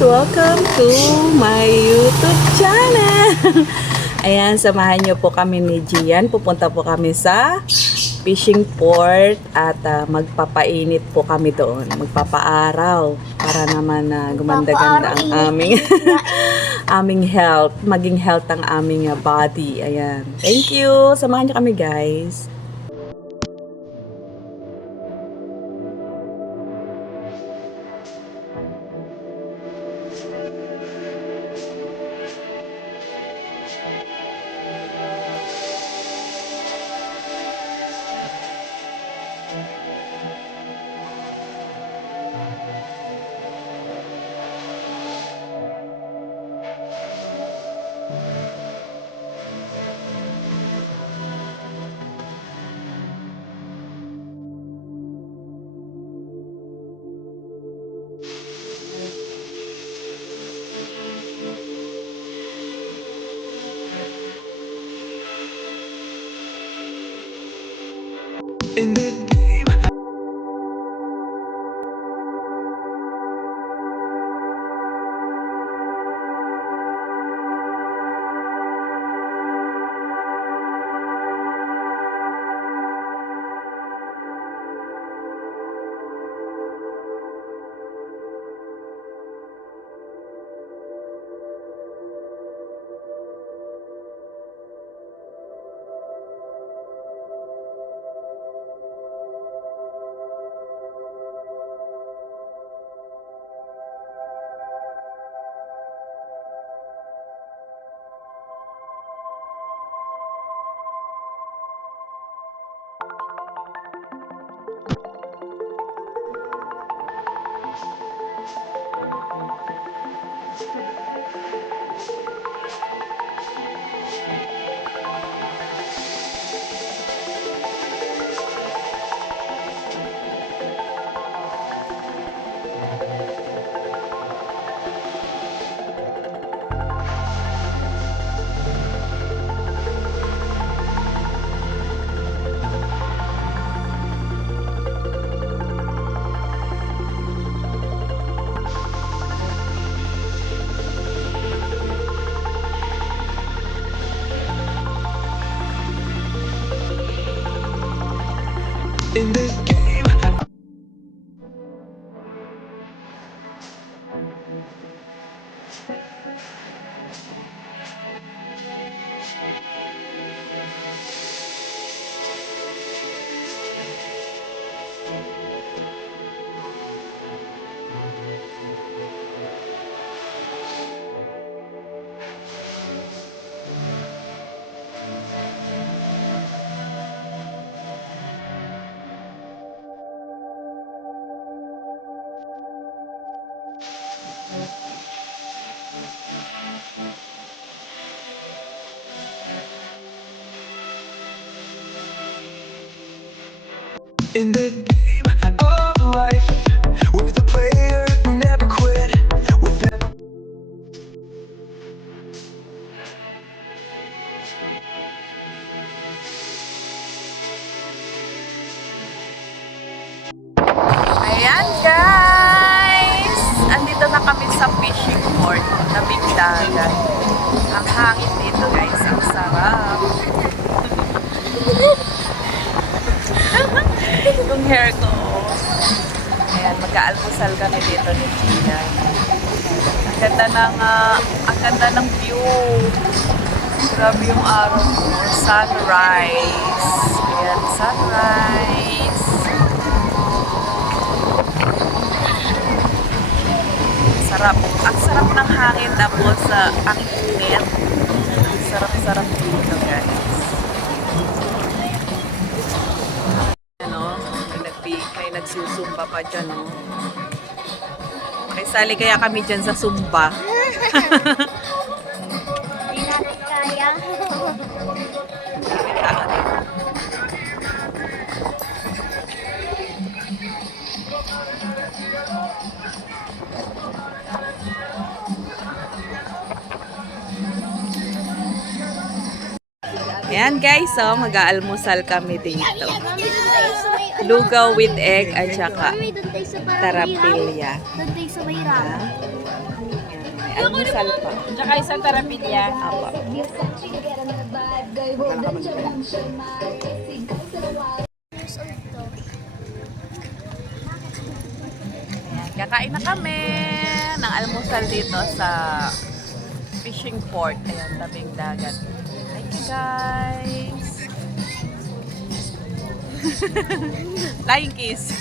Welcome to my YouTube channel! Ayan, samahan niyo po kami ni Gian. Pupunta po kami sa fishing port at magpapainit po kami doon. Magpapaaraw para naman gumanda-ganda ang aming health. Maging health ang aming body. Ayan. Thank you! Samahan niyo kami, guys. In this game, in this game, in this game of life, with a player who never quit, with never. Ayan, guys! Andito na kami sa fishing port, tabing dagat. Ang hangin dito, guys. Ang sarap. Yung hair ko. Ayan, mag-aalmusal kami dito ni Gina. Ang ganda ng view. Grabe yung araw ko. Sunrise. Ayan, sunrise. Sarap. Ang sarap ng hangin tapos ang init. Sarap-sarap dito, guys. May nagsusumba pa dyan, no? Sali kaya kami dyan sa Sumba. Hindi natin kaya. Ayan, guys, so mag-aalmusal kami dito. Lugaw with egg at saka tarapilya. Doon tayo sa may ramen. May almusal pa. Tsaka isang tarapilya. Apo. Ayan, kakain na kami ng almusal dito sa fishing port. Ayan, tabing dagat. Thank you guys. Flying kiss.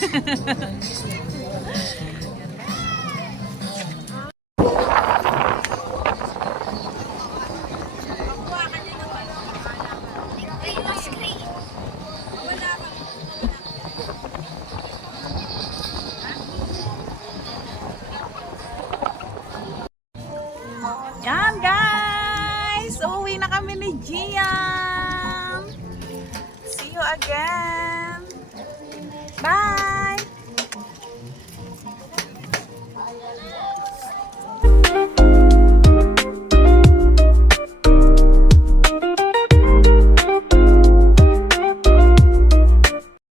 Yan guys! Uuwi na kami ni Gian! See you again! Bye!